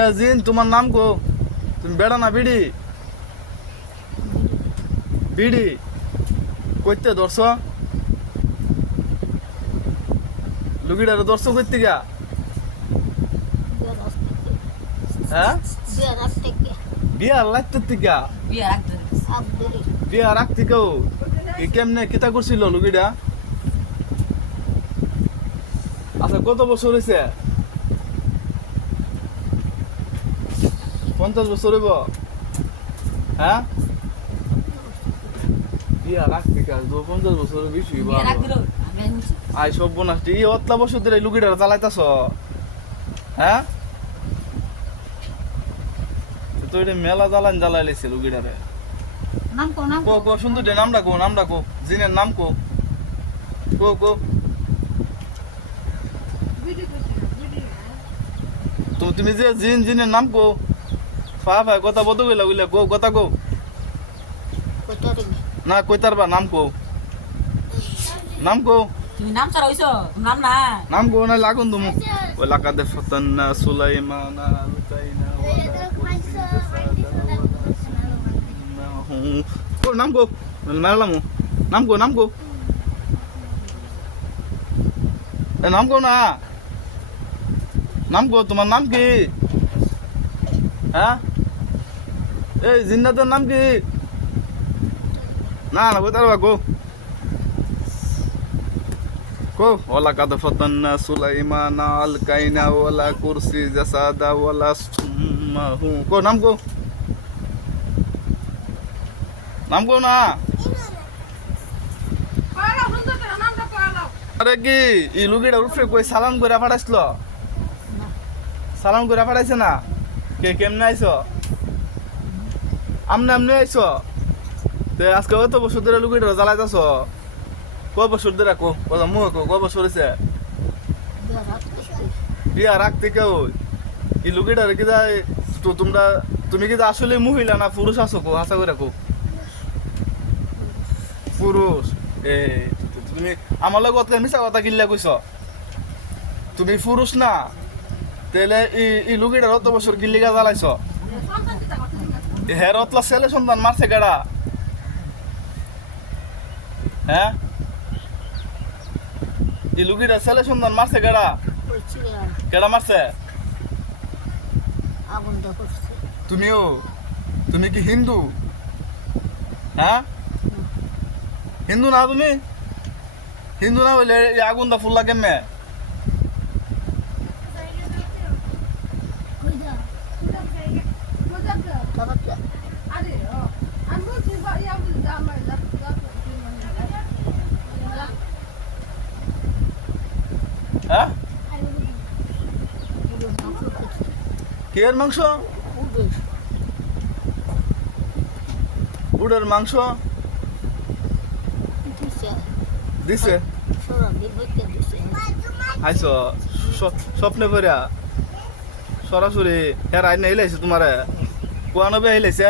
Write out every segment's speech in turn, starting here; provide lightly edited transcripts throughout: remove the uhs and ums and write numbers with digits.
এ জিন তোমার নাম কো? তুমি বেড়া না বিড়ি? বিড়ি কইতে ধরছ? লুকিটারে ধরছ কইতে গা? হ্যাঁ বিয়ার লাগতে তিকা? বিয়া রাখতে কেউ কেমনে কিতা করছিল লুকিটা? আচ্ছা কত বছর হয়েছে? 50 বছর হইব? হ্যাঁ বিয়া রাখতে কাজ 50 বছর বেশি হইব। আই সব বোনাসটি অতলা বছর ধরে লুকিটা চালাইতাছ? হ্যাঁ তো এটা মেলা জ্বালাই লেছে লুকিটারে। কো কো সুন্দর নামটা কো, নামটা কো, জিনের নাম কো, কো কো। তো তুমি যে জিনের নাম কো, ফা কথা বলতে গেলা বুঝলে, কো কথা কো না, কইতার বা নাম কো, নাম কো। তুমি নাম ছাড়া হইছো, নাম না নাম কো না লাগুন তুমি। ওই লাকাদে ফাতান্না সুলাইমানা লুতাইনা কো নাম কো, মারলাম নাম কো, নাম কো, নাম কো না, নাম কো, তোমার নাম কি? হ্যাঁ এই জিন্নাতের নাম কি? না না কই তারবা কো, কো ওলা কাদ ফাতান্না সুলাইমানা আলকাইনা ওয়ালা কুরসি জাসাদা ওয়ালা সুম্মাহু, কো নাম কো, নাম কো না। আরে কি ই লুকিটা উঠে কই সালাম করে পাঠাইছিল? সালাম করে পাঠাইছে না? কে কেমনে আইছো? আমনে আমনে আইছো? তে আজকে কত বছর ধরে লুকিটা জ্বালাইতাছ? কয় বছর ধরে কো, কথা মুখ কো, কয় বছর হয়েছে? বিয়া রাখতে কেউ ই লুকিটারে কি যায় তো তোমরা, তুমি কি আসলে মহিলা না পুরুষ আছো? কো আশা করে কো পুরুষ। এ তুমি আমার লগত মিশা কথা কিল্লা কইছ? তুমি পুরুষ না তাহলে ই লুকিটার অত বছর গিল্লিগা জ্বালাইছ? হের অতলা ছেলে সন্তান মারছে কেডা? হ্যাঁ ই লুকিটা ছেলে সন্তান মারছে কেডা? কেডা মারছে? তুমিও? তুমি কি হিন্দু? হ্যাঁ হিন্দু না তুমি? হিন্দু না হইলে আগুনটা ফুল্লা কেমনে? হ্যাঁ কের মাংস? উডের মাংস দিছে? আইস স্বপ্নে পড়া সরাসরি হের আইনে হিলাইছে তোমারে? কোয়ানবে হিলাইছে?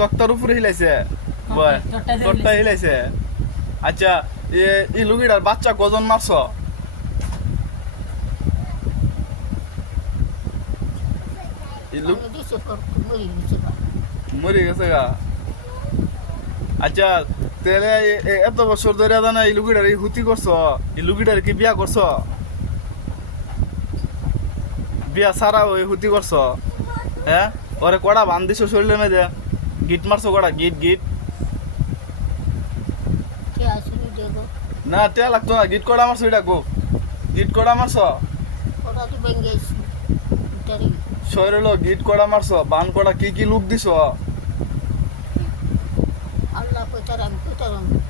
তক্তার উপরে হিলাইছে? তক্তা হিলাইছে? আচ্ছা ই লুকিটার বাচ্চা কজন মারছ? মরে গেছে গা? আচ্ছা তাহলে এত বছর ধরে জানা এই লুকিটার এই হুতি করছ, এই লুকিটার কি বিয়া করছ? বিয়া সারা ওই হুতি করছ? হ্যাঁ ওরে কড়া বান দিছ শরীরের মধ্যে? গিট মারছো কড়া? গিট গিট না টিয়া লাগতো না, গিট কড়া মারছো এটা গো, গিট কড়া মারছ? শরীর গিট কড়া মারছ, বান কড়া কি কি লুক দিছ?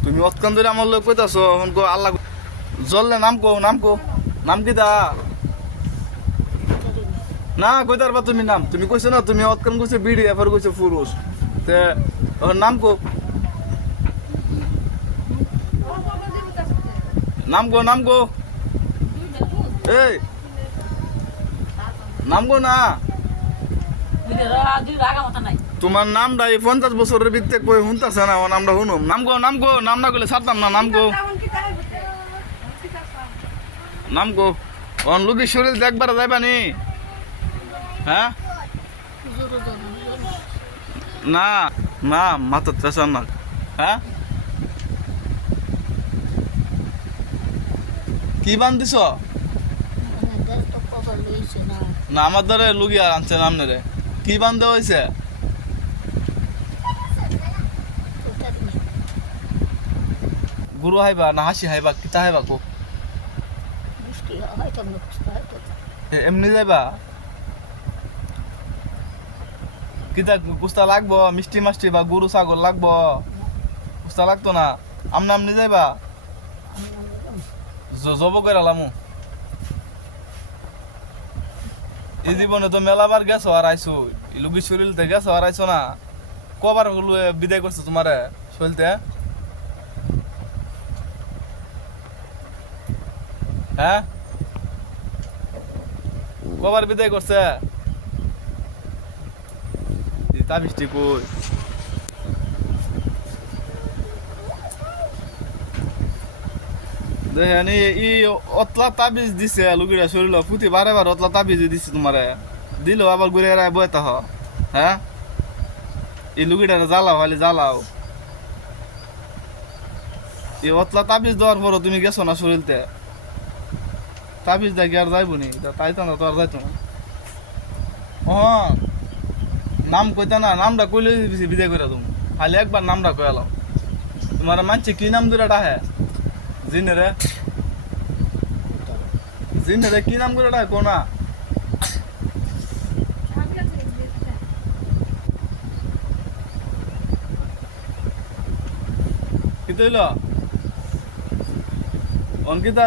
তুমি অতকান ধরে আমার লোক কইতাছ আল্লাহ জললে নাম কো, নাম কো, নাম কি দা? না কইতার বা তুমি নাম? তুমি কইছো না তুমি অতকান কইছো বিড়ি এবার কইছো পুরুষ, তে ওর নাম কো, নাম কো, নাম কো, এই নাম কো না। তোমার নামটা এই 50 বছরের ভিতরে কই শুনতেছে না? ও নামটা শুনুম, নাম কো, নাম কো, নাম না করলে ছাড়তাম না, নাম কো। নাম গো অন লুকি শরীর দেখবার যাইবানি হ্যাঁ না না মাথার প্রেশার না হ্যাঁ কি বান্ধিস না আমার ধরে লুগি আর আনছে নামনে রে কি বান্ধে হয়েছে গুরু হাইবা না হাসি হাইবা কিতা হাইবা কো এমনি যাইবা কিতা কুস্তা লাগবো মিষ্টি মাষ্টি বা গরু ছাগল লাগবো কুস্তা লাগতো না আমনা আমনি যাইবা জব করে লামু এই জীবনে তো মেলাবার গেছো আর আইসো লুগি শরীরতে গেছো আর আইসো না কবার হলো বিদায় করছো তোমারে শরীরতে হ্যাঁ কবার বিদায় করছে তা বৃষ্টি কই দেখেন ই অতলা তাবিজ দিছে লুগিরা শরীর ফুটি বারে বারে অতলা তাবিজ দিছে তোমারে দিল আবার ঘুরে এরা বইতে হ হ্যাঁ এই লুগিটা জ্বালাও খালি জ্বালাও এই অতলা তাবিজ দেওয়ার পরও তুমি গেছো না শরীরতে তাবিজ দেখি আর যাইব নি তাই তো না তো আর যাইতো না নাম কইতা না নামটা কইলে বিদায় করে তুমি খালি একবার নামটা কয়ালাম তোমার মানছে কি নাম দুটা হে জিনে কি নাম করে ডাকে কোনা কি তৈল অঙ্কিতা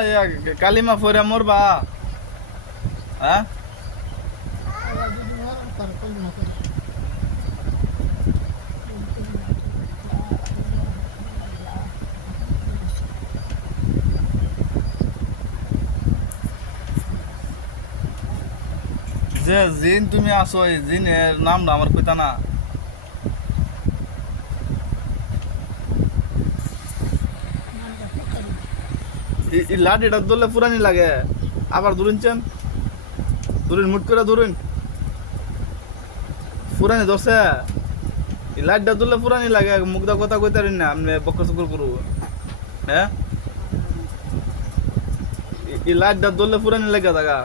কালিমা ফইরা মরবা হ্যাঁ যে জিন তুমি আসো এই জিনের নামটা আমার কইতা না এই লাঠিটা ধরলে পুরানি লাগে আবার ধরুনছেন ধরুন মুট করে ধরুন পুরানি ধরছে এই লাঠিটা ধরলে পুরানি লাগে মুখদা কথা কইতে পারেন না আপনি বকর চকর করব হ্যাঁ এই লাঠিটা ধরলে পুরানি লাগে থাকা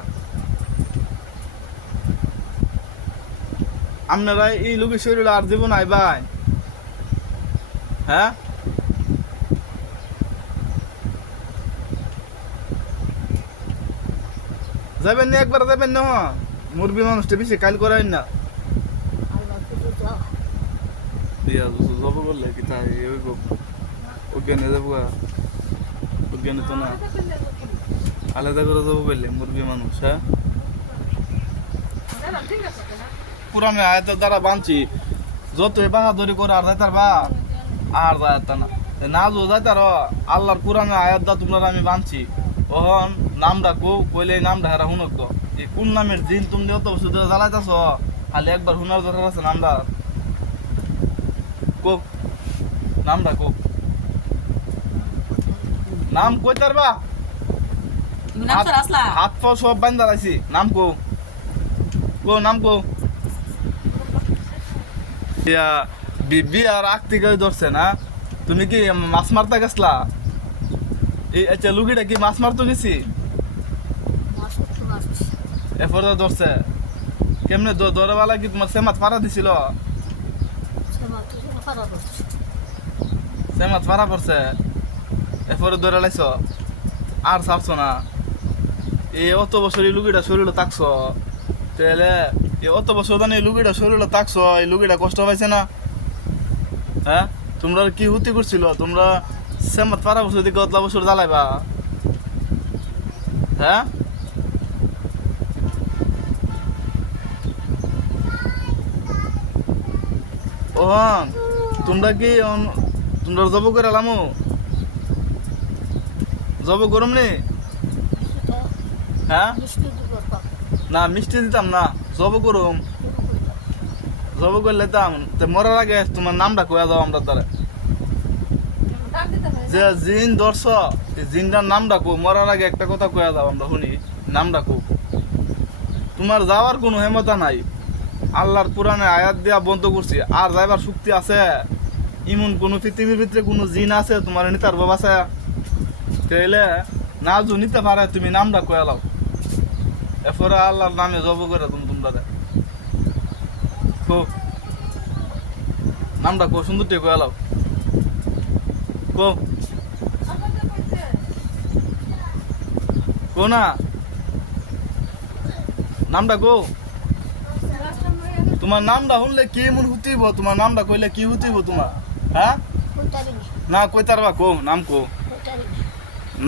আপনারা এই লোকের শরীরে আর জীবন আইবাই হ্যাঁ যাবেন না একবার যাবেন না মুরবি মানুষটা বেশি কাল করাই না জব করলে কি তাই অজ্ঞানে যাবো অজ্ঞানে তো না আলাদা করে যাবো করলে মুরবি মানুষ হ্যাঁ পুরানো আয়াতের দ্বারা বানছি যতই বাহাদুরি করে আর যাইতার বা আর যাইতার না যাইতার আল্লাহর পুরানো আয়াত দা তোমরা আমি বানছি ওহন নাম রাখো কইলে নাম ঢাকা শুনক এই কোন নামের দিন তুমি অত বছর ধরে জ্বালাইতেছ খালি একবার শুনার দরকার আছে নামটা কোক নাম রাখো নাম কইতার বা তুমি নাম স্যার আসলা হাত পা সব বান্ধা রাখছি নাম কো নাম কো বিবি আর আগ থেকে ধরছে না তুমি কি মাছ মারতে গেছলা এই আচ্ছা লুকিটা কি মাছ মারতে গেছি এরপরে ধরছে কেমনে ধরেবেলা কি তোমার সে মাছ মারা দিছিল সে মাছ মারা পড়ছে এরপরে ধরে লাইছ আর ছাড়ছো না এই অত বছর এই লুকিটা শরীরে থাকছ তাহলে এই অত বছর জানি এই লুকিটা শরীরে থাকছ এই লুকিটা কষ্ট পাইছে না হ্যাঁ তোমরা কি হতে করছিল তোমরা সেমাত পারা বছর দিকে অতলা বছর জ্বালাইবা হ্যাঁ ওহন তোমরা কি তোমরা জব করে লামো জব গরম নি হ্যাঁ না মিষ্টি দিতাম না জব করুম জব করলে দাম মরার আগে তোমার নামটা কয়া দাও আমরা দ্বারা যে জিন ধরছ এই জিনটার নাম ডাকো, মরার আগে একটা কথা কয়া যাও, আমরা শুনি নাম ডাকো। তোমার যাওয়ার কোনো হেমতা নাই, আল্লাহর পুরাণে আয়াত দিয়া বন্ধ করছি, আর যাইবার শক্তি আছে? এমন কোনো পৃথিবীর ভিতরে কোনো জিন আছে তোমার নিতার বাবাসা? তাইলে না যদি নিতে পারে তুমি নামটা কয়া লাও, এরপরে আল্লাহর নামে জব করে তোমরা কো নামটা কো, সুন্দর কয়া লাও, কো কো না নামটা কো। তোমার নামটা শুনলে কি এমন হুতিব? তোমার নামটা কইলে কি হুতিব তোমার? হ্যাঁ না কইতার বা কো, নাম কো।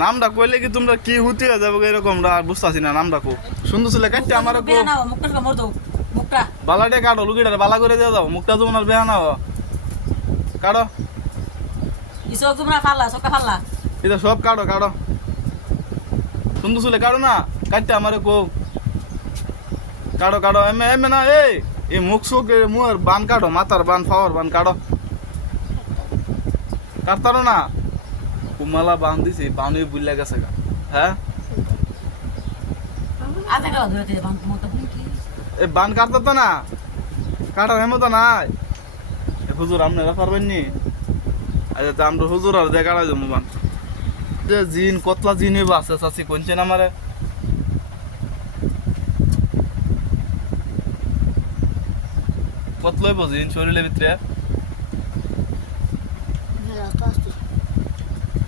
নামটা কইলে কি তোমরা কি হুতি হয়ে যাবো এরকম? বুঝতেছি না, নামটা কো। সুন্দর ছেলে কাটতে আমার কো, বেয়া না মুখটা সব মর দাও মুখটা বালাটে কাটো, লুকিটারে বালা করে দিয়ে দাও, মুখটা তোমার বেহা না কাটো, ইসো তোমরা ফাল্লা সকা ফাল্লা এটা সব কাটো কাটো, সুন্দর ছেলে কাটো না, কাটতে আমার কো, কাটো কাটো, এমে এমে না, এই মুখ সুখ মুয়ের বান কাটো, মাথার বান ফাওয়ার বান কাটো, কাটতারো না। কুমালা বান দিছি, বান বুঝলে গেছে গা। হ্যাঁ আতে গেল ধরে দে বান মুখটা কি এই বান কাটতো না, কাটার হেমতা নাই। হুজুর আপনারা পারবেন নি? আচ্ছা তা আমরা হুজুর আর দিয়ে কাটাই যাবো বান। যে জিন কতলা জিন আছে চাচি কোনছেন আমারে? কত লইব জিন শরীরের ভিতরে?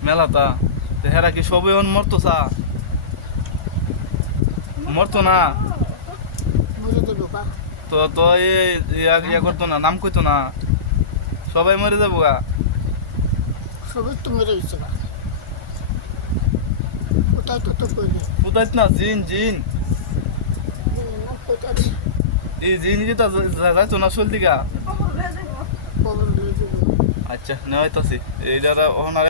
মেলাতা হেরা কি সবে মরতো চা? মরতো না তো তো ইয়া করতো না, নাম কইতো না, সবাই মরে যাবো গা। কোথায় না জিন জিন এই জিন যেটা যাইতো না চলতি গা। আচ্ছা নেওয়াইতাছি এইটা